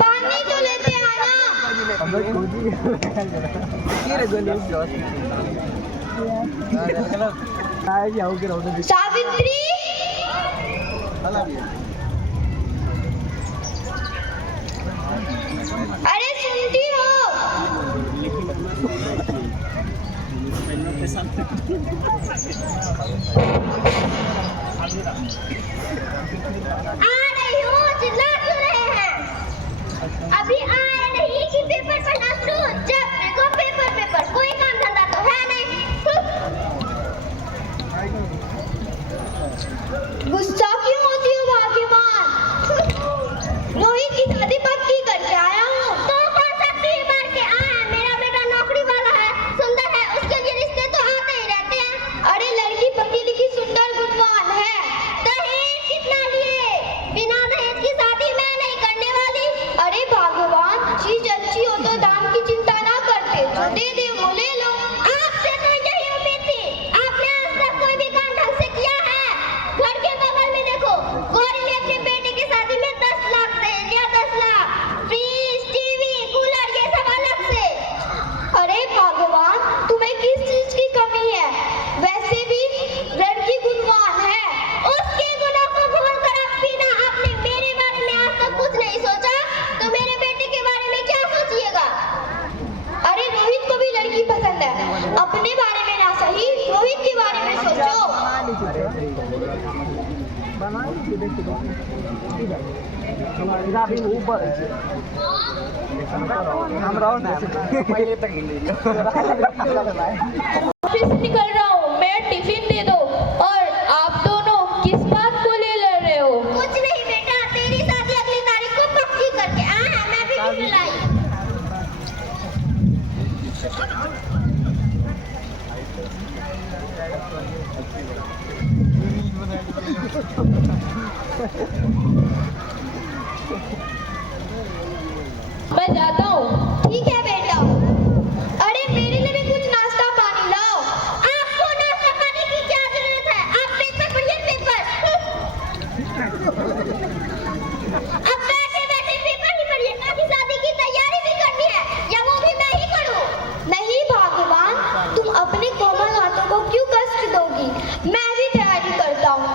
पानी तो लेते आना। सावित्री, अरे सुनती हो? आ रही हूँ, चिल्ला क्यों रहे हैं? अभी आए नहीं कि पेपर पढ़ना शुरू? जब देखो पेपर पेपर, कोई काम धंधा तो है नहीं। गुस्सा क्यों होती हो भाग्यवान? रोहित की शादी पक्की करके आया हूँ। तो कौन सा तीर मार के आया है? मेरा बेटा नौकरी वाला है, सुंदर है, उसके लिए रिश्ते तो आते ही रहते हैं। अरे लड़की पढ़ी लिखी सुंदर गुणवान है। दहेज कितना लिए? बिना दहेज की शादी मैं नहीं करने वाली। अरे भगवान, चीज अच्छी हो तो दाम की चिंता ना करते, जो दे दे वो ले लो। आपसे तो यही उम्मीद थी। आपने आज तक कोई भी काम ढंग से किया है? घर के बगल में देखो, गौरी ने अपने बेटे की शादी में 10 लाख दे दिया। 10 लाख, फ्रिज, टीवी, कूलर, ये सब अलग से। अरे भगवान, तुम्हें किस चीज की कमी है? वैसे भी लड़की गुणवान है, उसके गुणों को भूलकर अब भी ना आपने मेरे बारे में आज तक कुछ नहीं सोचा, तो मेरे बेटे के बारे में क्या सोचिएगा? अरे रोहित को भी लड़की पसंद है, अपने बारे में ना सही रोहित के बारे में सोचो। ऑफिस निकल रहा हूँ, मैं टिफिन दे दो। और आप दोनों किस बात को ले रहे हो? कुछ नहीं बेटा, तेरी शादी अगली तारीख को पक्की करके आया है, मैं भी टिफिन लाई। मैं जाता हूँ। ठीक है बेटा। अरे मेरे लिए भी कुछ नाश्ता पानी लाओ। आपको नाश्ता पानी की क्या जरूरत है? आप पेपर पढ़िए, पेपर। अब बैठे बैठे पेपर ही पढ़िए, ताकि शादी की तैयारी भी करनी है, या वो भी मैं ही करूं? नहीं भगवान, तुम अपने कोमल हाथों को क्यों कष्ट दोगी? मैं भी तैयारी करता हूँ।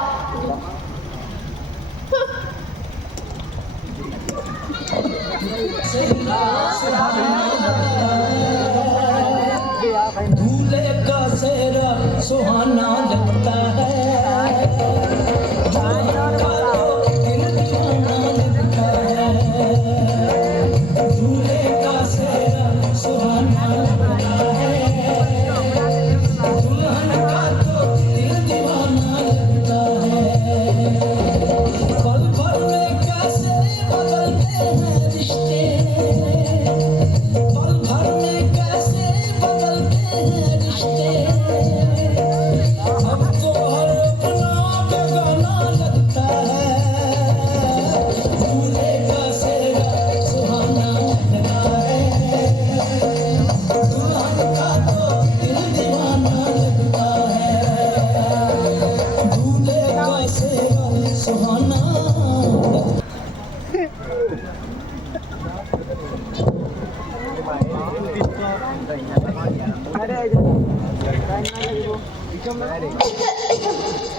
दूल्हे का सेहरा सुहाना लगता है, दूल्हा का तो दिल दीवाना लगता है। दूल्हे का सेहरा सुहाना लगता है, दुल्हन का तो दिल दीवाना लगता है। पल भर में कैसे बदलते हैं रिश्ते, पल भर में कैसे बदलते हैं रिश्ते। अब तो हर अपना बेगाना लगता है, दूल्हे का सेहरा सुहाना लगता है, दुल्हन का तो दिल दीवाना लगता है। दूल्हे का सेहरा सुहाना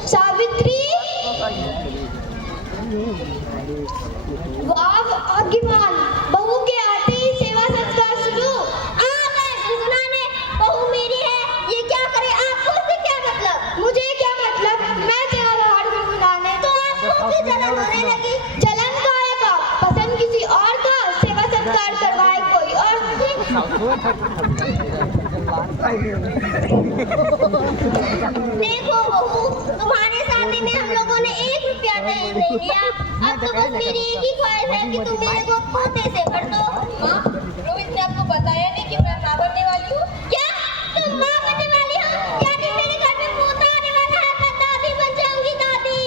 सावित्री, वाह भाग्यवान, बहू के आते ही सेवा सत्कार शुरू। आ गए सुनाने, बहू मेरी है, ये क्या करे? आपको उससे क्या मतलब? मुझे क्या मतलब? मैं चला बाहर गुनगुनाने, तो आपको उससे जलन होने लगी। जलन काहे का? पसंद किसी और का, सेवा सत्कार करवाए कोई और। देखो बहू, तुम्हारे शादी में हम लोगों ने 1 रुपया नहीं दिया। अब तो बस मेरी एक ही ख्वाहिश है कि तुम मेरे को पोते से भर दो। माँ, रोहित ने आपको बताया नहीं कि मैं माँ बनने वाली हूँ? क्या तुम माँ बनने वाली हो? यानी मेरे घर में पोता आने वाला है, मैं दादी बन जाऊंगी, दादी।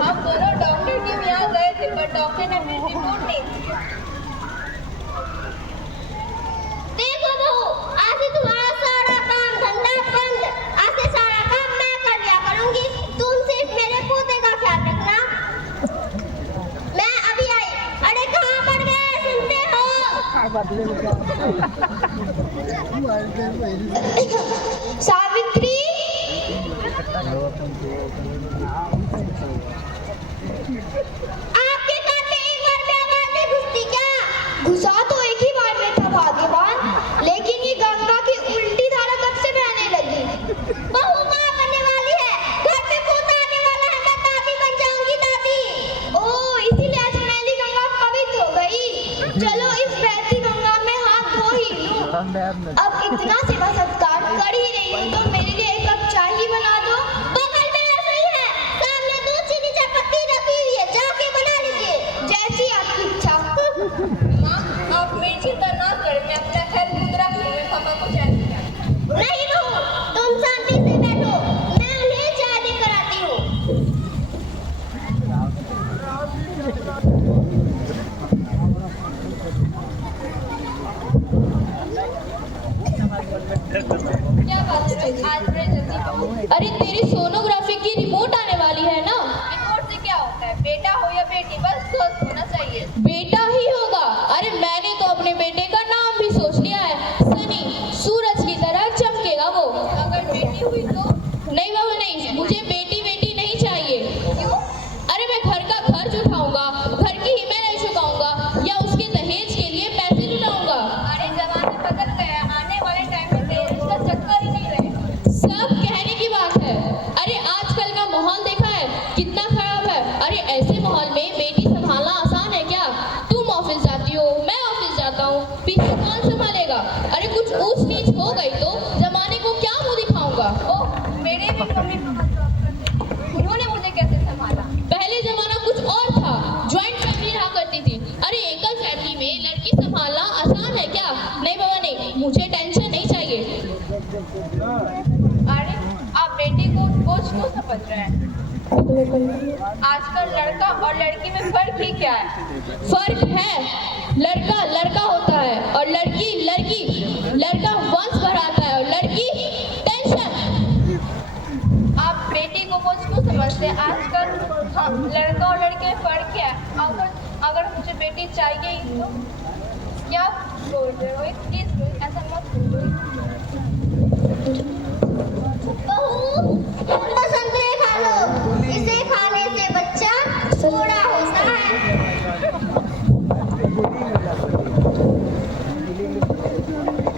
हम दोनों डॉक्टर के यहाँ गए थे, पर डॉक्टर ने मेरी रिपोर्ट नहीं दी। देखो बहू, आज से तुम्हारा सारा काम धंधा बंद। आज से सारा काम मैं कर लिया करूंगी, तुम सिर्फ मेरे पोते का ख्याल रखना। मैं सावित्री, आपके कान में एक बार में आवाज नहीं घुसती क्या? घुसा तो एक ही बार में था भाग्यवान, लेकिन ये गंगा की उल्टी धारा कब से बहने लगी? बहू माँ बनने वाली है, घर में भूत आने वाला है, मैं दादी बन जाऊंगी दादी। ओह, इसीलिए आज मैली गंगा पवित्र हो गई। चलो इस बहती गंगा में हाथ धो ही लूं। अब इतना सेवा सत्कार कर ही रही हूँ तो मेरे लिए एक कप चाय ही बना दो। बगल में रसोई है, सामने दूध चीनी चायपत्ती रखी हुई है, जाके बना लीजिए, जैसी आपकी इच्छा। माँ, आप मेरी चिंता ना करें, मैं अपना ख्याल खुद रख लूँगी, पापा को चाय दिया। नहीं बहू, तुम शांति से बैठो, मैं उन्हें चाय देकर आती हूँ। क्या बात है रोहित, आज बड़े जल्दी पहुंचे। अरे तेरी सोनोग्राफी की रिपोर्ट आने वाली है ना? रिपोर्ट से क्या होता है, बेटा हो या बेटी, बस स्वस्थ होना चाहिए। बेटा ही होगा। अरे मैंने तो अपने बेटे का नाम भी सोच लिया है, सनी। सूरज की तरह चमकेगा वो। अगर बेटी हुई तो? नहीं बाबू नहीं, मुझे बेटी बेटी नहीं चाहिए। क्यों? अरे मैं घर का खर्च उठाऊंगा, घर की ही मैं नहीं चुकाऊंगा या उसके दहेज के लिए पैसे जुटाऊंगा। अरे जमाना बदल गया, आने वाले टाइम में दहेज का चक्कर ही नहीं रहेगा। सब कहने की बात है। अरे आजकल का माहौल देखा है कितना खराब है। अरे ऐसे माहौल में बेटी संभालना आसान है क्या? तुम ऑफिस जाती हो, मैं ऑफिस जाता हूँ, पीछे कौन संभालेगा? अरे कुछ ऊंच नीच हो गई तो जमाने को क्या मुंह दिखाऊंगा? ओह, मेरे भी मम्मी पापा जॉब करते थे, उन्होंने मुझे कैसे संभाला? पहले जमाना कुछ और था, ज्वाइंट फैमिली रहा करती थी। अरे एकल फैमिली में लड़की संभालना आसान है क्या? नहीं बाबा नहीं, मुझे टेंशन नहीं चाहिए। अरे आप बेटी को बोझ क्यों समझ रहे हैं? आजकल लड़का और लड़की में फर्क ही क्या है? फर्क है, लड़का लड़का होता है और लड़की लड़की। लड़का वंश बढ़ाता है और लड़की टेंशन। आप बेटी को बोझ क्यों समझते हैं? आजकल हाँ, लड़का और लड़के में फर्क क्या है? अगर मुझे बेटी चाहिए ही तो क्या बोल रहे हो? प्लीज रोहित, ऐसा मत बोलो। बहू, तुम तो संतरे खा लो, इसे खाने से बच्चा बूढ़ा होता है।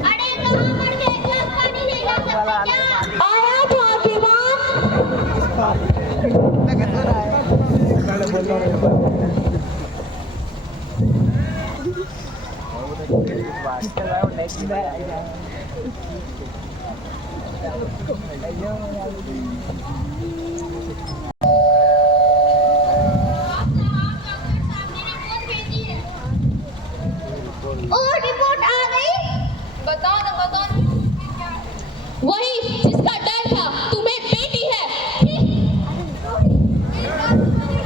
अरे कहाँ मर गए, एक गिलास पानी नहीं ला सकते क्या? आया भाग्यवान। और रिपोर्ट आ गई? बताओ ना, बताओ ना। वही जिसका डर था, तुम्हें बेटी है।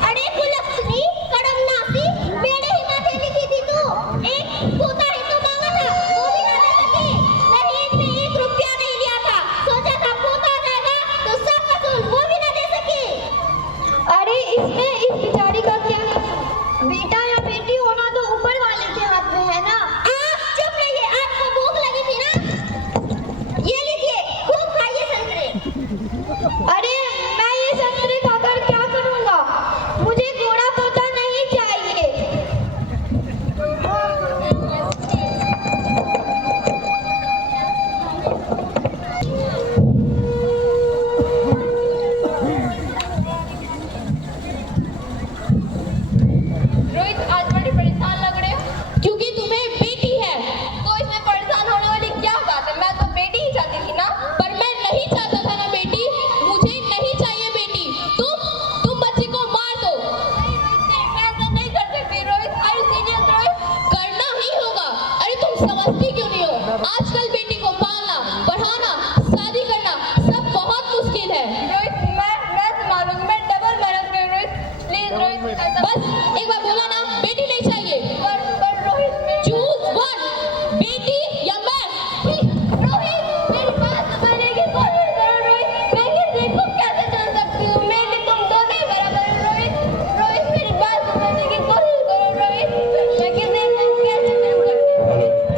अरे कुलक्षणी, कड़मनासी, मेरे ही माथे लिखी थी तू। एक पोता ही तो मांगा था, वो भी ना दे सकी। दहेज में 1 रुपया नहीं लिया था, सोचा था पोता आ जाएगा तो सब वसूल, वो भी ना दे सकी। अरे इसमें इस बिचारी का क्या? बेटा या बेटी होना तो ऊपर वाले के हाथ में है ना। चुप रहिए, आपको भूख लगी थी ना? ये लीजिए, खूब खाइए संतरे। अरे मैं ये संतरे खाकर क्या करूंगा? मुझे घोड़ा पोता नहीं चाहिए। रोहित, आज बड़े परेशान लग रहे हो। क्योंकि तुम्हें बेटी है। तो इसमें परेशान होने वाली क्या बात है? मैं तो बेटी ही चाहती थी ना। पर मैं नहीं चाहता था ना बेटी, मुझे नहीं चाहिए बेटी। तुम बच्चे को मार दो। नहीं रोहित, नहीं, मैं ऐसा नहीं कर सकती। Rohit, are you serious, Rohit? करना ही होगा। अरे तुम समझती क्यों नहीं हो? आजकल बेटी को पालना, पढ़ाना, शादी करना सब बहुत मुश्किल है। रोहित, मैं संभालूंगी, मैं डबल मेहनत करूँ। रोहित प्लीज, रोहित ऐसा बस एक बार बोला ना, बेटी नहीं चाहिए। पर रोहित चूज वन, बेटी या मैं। रोहित, मेरी बात समझने की कोशिश करो। रोहित, मैं किसी को कैसे चल सकती हूँ? मेरे लिए तुम दोनों ही बराबर हो। रोहित, मेरी बात समझने की कोशिश करो। रोहित, मैं किसी को कैसे चल सकती हूँ?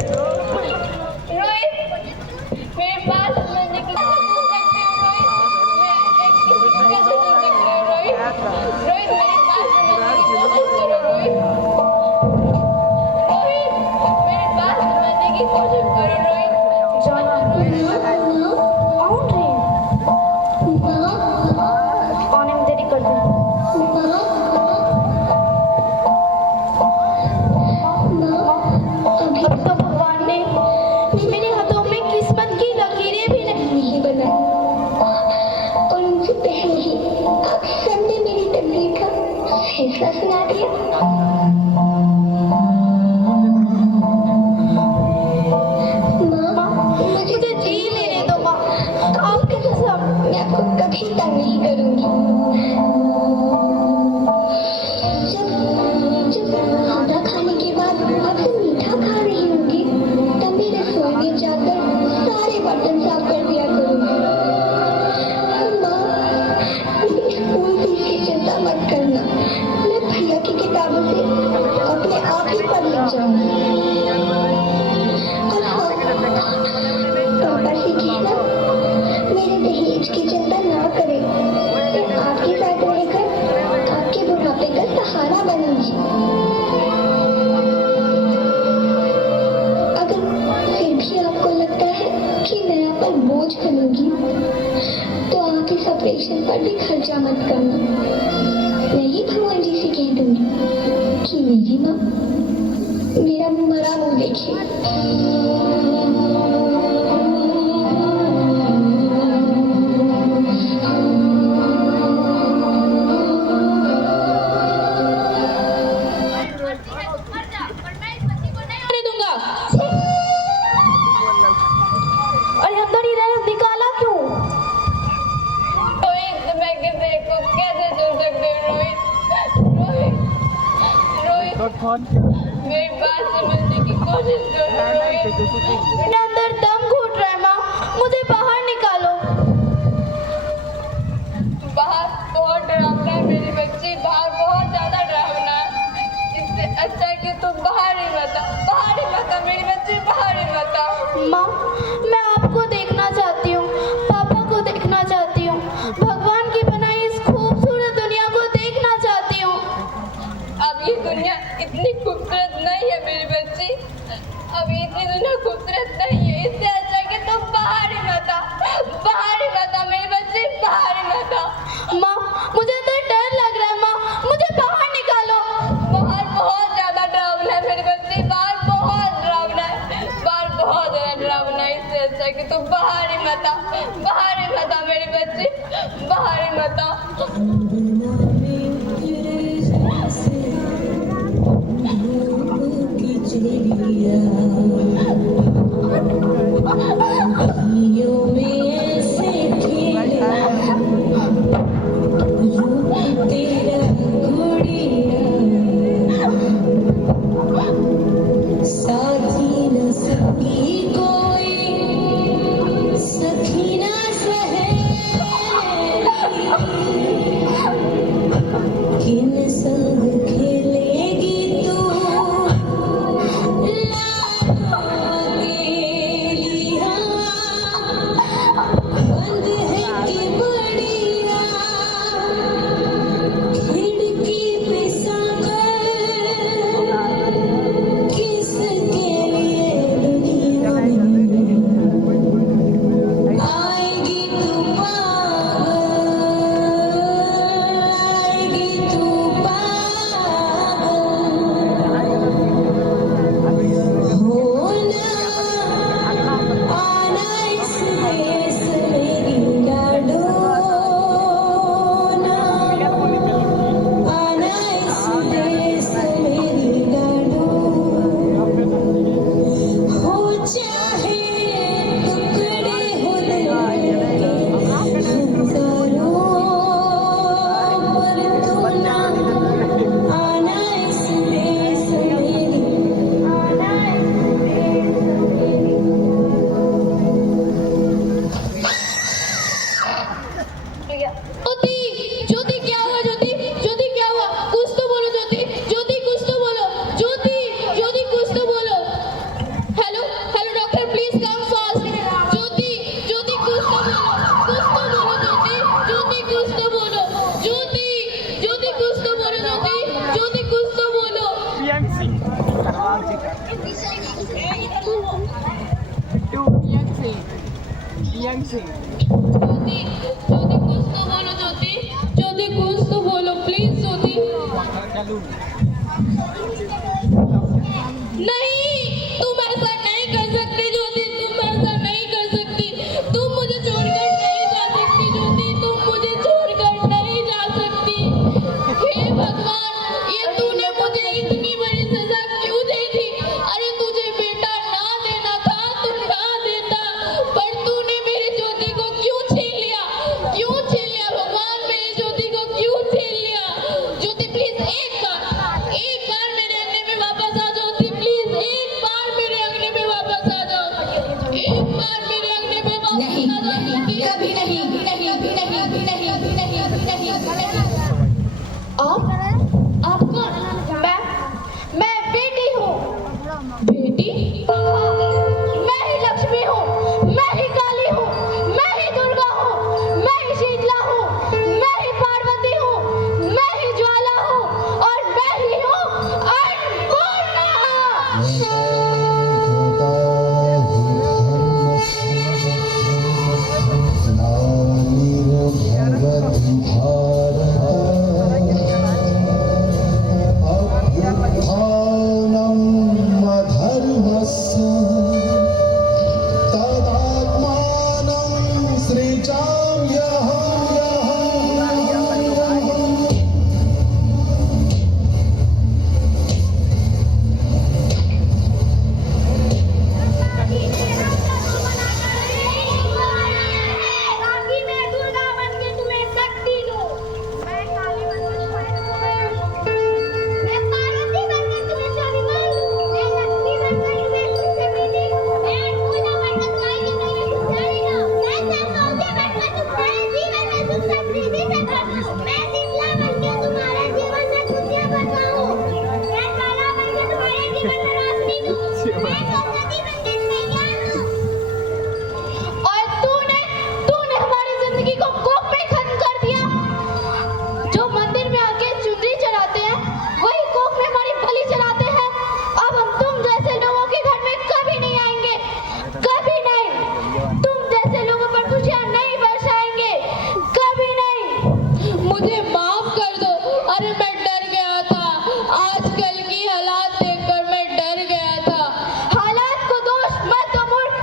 तंग नहीं करूंगी। जब खाना खाने के बाद आपसे मीठा खा रही होंगी तब भी रसोई में जाकर सारे बर्तन साफ कर दिया करूंगी। माँ, स्कूल फीस की चिंता मत करना, मैं भैया की किताबों से अपने आप ही पढ़ लिख जाऊंगी। और हाँ, पापा से कहना मेरे दहेज की चिंता ना करें, मैं आपके साथ रहकर आपके बुढ़ापे का सहारा बनूंगी। अगर फिर भी आपको लगता है कि मैं आप पर बोझ बनूंगी तो आप इस ऑपरेशन पर भी खर्चा मत करना। मैं ही भगवान जी से कह दूंगी कि मेरी माँ मेरा मरा मुंह देखे। नहीं दूंगा। अरे अंदर ही रह, निकाला क्यों? रोहित, मैं किसी को कैसे छोड़ सकती हूँ? रोहित, मेरी बात समझने की कोशिश करो रोहित। मेरे अंदर दम घुट रहा है माँ, मुझे बाहर निकालो। बाहर बहुत डरावना है मेरी बच्ची, बाहर बहुत ज्यादा डरावना है। इससे अच्छा है कि तुम बाहर ही मत मेरी बच्ची, बाहर ही मत। माँ, मैं आपको देखना चाहती हूँ, पापा को देखना चाहती हूँ, भगवान की बनाई इस खूबसूरत दुनिया को देखना चाहती हूँ। अब ये दुनिया इतनी खूबसूरत नहीं है मेरी बच्ची, अब ये इतनी दुनिया खूबसूरत नहीं है। इससे अच्छा है कि तुम बाहर ही मत मेरी बच्ची, बाहर ही मत। माँ, मुझे अंदर डर लग रहा है माँ, मुझे बाहर निकालो। बाहर बहुत ज्यादा डरावना है मेरी बच्ची, बाहर बहुत डरावना है, बाहर बहुत ज्यादा डरावना है। इससे अच्छा है कि तुम बाहर ही मत मेरी बच्ची, बाहर ही मत। ज्योति, ज्योति कुछ तो बोलो ज्योति, ज्योति कुछ तो बोलो प्लीज ज्योति। नहीं, तुम ऐसा नहीं कर सकती ज्योति, तुम ऐसा नहीं कर सकती, तुम मुझे छोड़कर नहीं जा सकती ज्योति, तुम मुझे छोड़कर नहीं जा सकती। हे भगवान, ये तूने मुझे इतनी बड़ी सजा क्यों दी थी? अरे तुझे बेटा ना देना था तो ना देता, पर तूने मेरी ज्योति को क्यों छीन लिया, क्यों सरस्वती मंदिर में गया हूँ। और तूने हमारी जिंदगी को कोख में खत्म कर दिया। जो मंदिर में आके चुनरी चढ़ाते हैं वही कोख में हमारी बलि चढ़ाते हैं। अब हम तुम जैसे लोगों के घर में कभी नहीं आएंगे, कभी नहीं। तुम जैसे लोगों पर खुशियां नहीं बरसाएंगे, कभी नहीं। मुझे माफ कर दो। अरे मैं डर गया था, आजकल की हालात देखकर मैं डर गया था। हालात को दोष मत दो मूर्ख,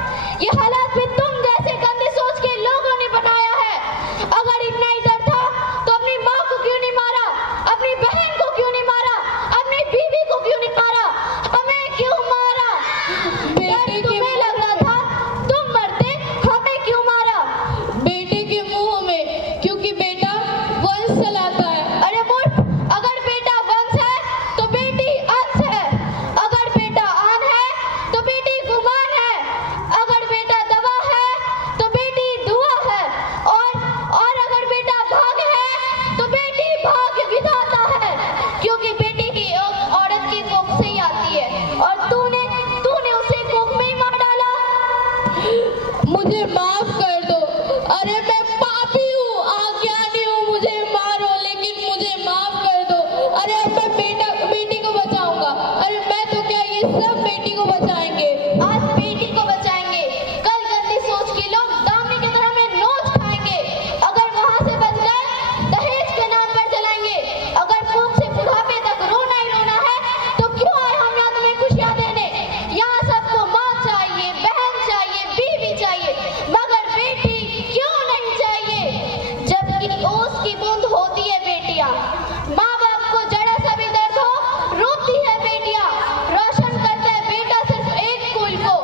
ये हालात भी तुम जैसे गंदी सोच के लोगों ने बनाया है। अगर इतना ही डर था तो अपनी माँ को क्यों नहीं मारा, अपनी बहन को क्यों नहीं मारा, अपनी बीवी को क्यों नहीं मारा, हमें क्यों मारा? डर तुम्हें लग रहा था, तुम मरते, हमें क्यों मारा? बेटे के मुंह में, क्योंकि बेटा वंश चलाता है। अरे मूर्ख, अगर बेटा वंश है तो बेटी अंश है। अगर बेटा आन है तो बेटी गुमान है। अगर बेटा दवा है तो बेटी दुआ है। और अगर बेटा भाग्य है तो बेटी भाग्य विधाता है। क्योंकि बेटी की औरत की कोख से ही आती है और तूने उसे कोख में ही मार डाला। मुझे माफ कर दो। अरे मैं पापी हूँ, अज्ञानी हूँ, मुझे मारो लेकिन मुझे माफ कर दो। अरे अब मैं बेटी को बचाऊंगा। अरे मैं तो क्या, ये सब बेटी को बचाएंगे। आज बेटी को बचाएंगे, कल गंदी सोच के लोग दामनी की तरह में नोच खाएंगे। अगर वहां से बच गए दहेज के नाम पर चलाएंगे। अगर भूख से बुढ़ापे तक रोना ही रोना है तो क्यों आए हम यहाँ तुम्हें खुशियां देने? यहाँ सबको माँ चाहिए, बहन चाहिए, बीवी चाहिए, मगर बेटी क्यों नहीं चाहिए? जबकि ओस की बूंद होती है बेटियां। माँ बाप को जरा सा भी दर्द हो रोती है बेटियां। रोशन करता है बेटा सिर्फ एक फूल को,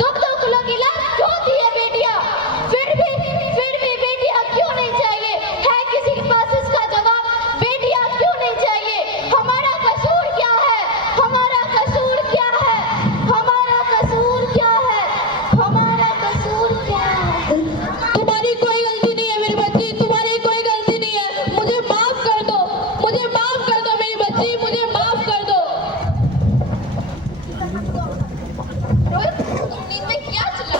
2-2 किलो की लाश ढोती है बेटियां। फिर भी बेटियां क्यों नहीं चाहिए? है किसी के पास इसका जवाब? बेटियां क्यों नहीं चाहिए? हमारा कसूर क्या है? हमारा कसूर क्या है? हमारा कसूर क्या है? हमारा कसूर क्या है? तुम्हारी कोई गलती नहीं है मेरी बच्ची, तुम्हारी कोई गलती नहीं है। मुझे माफ कर दो, मुझे माफ कर दो मेरी बच्ची, मुझे माफ कर दो। रोहित, तुम नींद में क्या चला?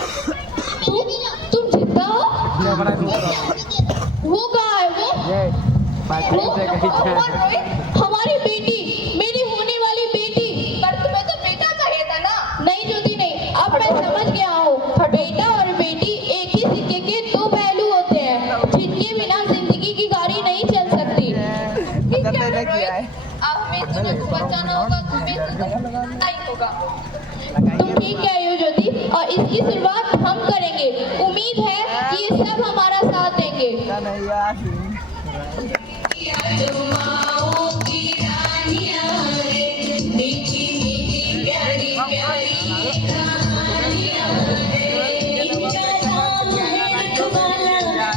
तुम जिंदा हो? वो कहाँ है वो? कौन रोहित? हमारी बेटी, मेरी होने वाली बेटी। पर तुम्हें तो बेटा चाहिए था ना। नहीं ज्योति नहीं, अब मैं समझ गया हूँ। बेटा और बेटी एक ही सिक्के के दो पहलू होते हैं, जिनके बिना जिंदगी की गाड़ी नहीं चल सकती। ठीक है रोहित, अब हमें तुम्हें को बचाना होगा, तुम्हें नहीं होगा। तुम ठीक कह रही हो ज्योति, और इसकी शुरुआत हम करेंगे। उम्मीद है कि ये सब हमारा साथ देंगे।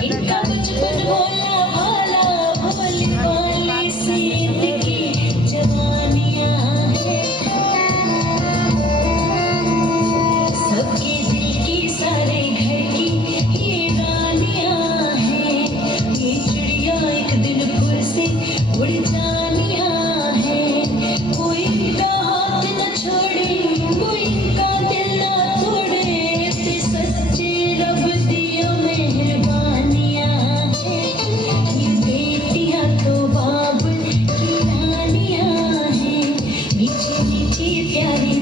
इनका बचपन भोला भाला, भोली भाली सी इनकी जवानियां हैं। सबके दिल की, सारे घर की ये रानियां हैं। ये चिड़िया एक दिन फुर से उड़ जानियां हैं। कोई इनका हाथ न छोड़े, कोई इनका दिल न तोड़े। ते सच्चे रब दिया मेहरबानियां हैं। ये बेटियां तो बाबुल की रानियां हैं। मीठी मीठी प्यारी